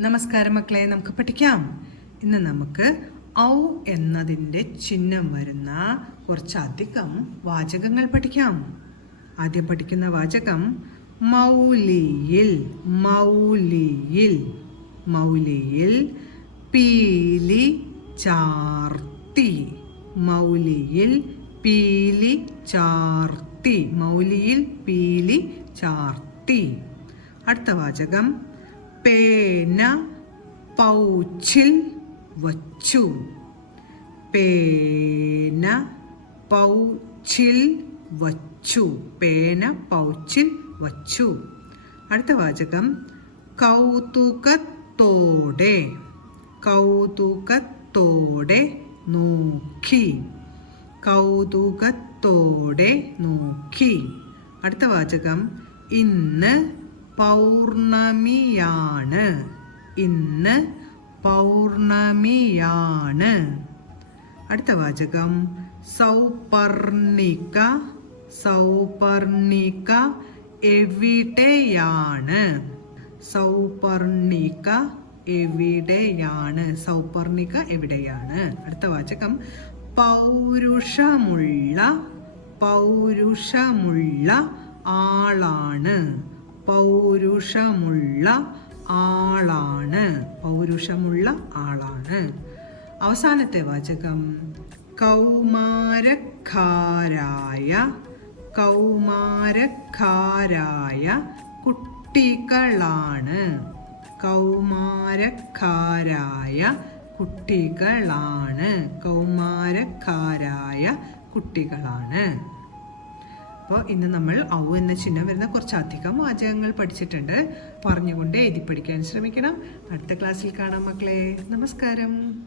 നമസ്കാരം മക്കളെ, നമുക്ക് പഠിക്കാം. ഇന്ന് നമുക്ക് ഔ എന്നതിൻ്റെ ചിഹ്നം വരുന്ന കുറച്ചധികം വാചകങ്ങൾ പഠിക്കാം. ആദ്യം പഠിക്കുന്ന വാചകം മൗലിയിൽ. മൗലിയിൽ മൗലിയിൽ പീലി ചാർത്തി. മൗലിയിൽ പീലി ചാർത്തി. മൗലിയിൽ പീലി ചാർത്തി. അടുത്ത വാചകം പേന പൗച്ചിൽ വച്ചു. പേന പൗച്ചിൽ വച്ചു. പേന പൗച്ചിൽ വച്ചു. അടുത്ത വാചകം കൗതുകത്തോടെ. കൗതുകത്തോടെ നോക്കി. കൗതുകത്തോടെ നോക്കി. അടുത്ത വാചകം ഇന്ന് പൗർണമിയാണ്. ഇന്ന് പൗർണമിയാണ്. അടുത്ത വാചകം സൗപർണിക. സൗപർണിക എവിടെയാണ്. സൗപർണിക എവിടെയാണ്. സൗപർണിക എവിടെയാണ്. അടുത്ത വാചകം പൗരുഷമുള്ള. പൗരുഷമുള്ള ആളാണ്. പൗരുഷമുള്ള ആളാണ്. പൗരുഷമുള്ള ആളാണ്. അവസാനത്തെ വാചകം കൗമാരക്കാരായ. കൗമാരക്കാരായ കുട്ടികളാണ്. കൗമാരക്കാരായ കുട്ടികളാണ്. കൗമാരക്കാരായ കുട്ടികളാണ്. അപ്പോൾ ഇന്ന് നമ്മൾ ഔ എന്ന ചിഹ്നം വരുന്ന കുറച്ചധികം വാചകങ്ങൾ പഠിച്ചിട്ടുണ്ട്. പറഞ്ഞുകൊണ്ട് എഴുതി പഠിക്കാൻ ശ്രമിക്കണം. അടുത്ത ക്ലാസ്സിൽ കാണാം മക്കളെ. നമസ്കാരം.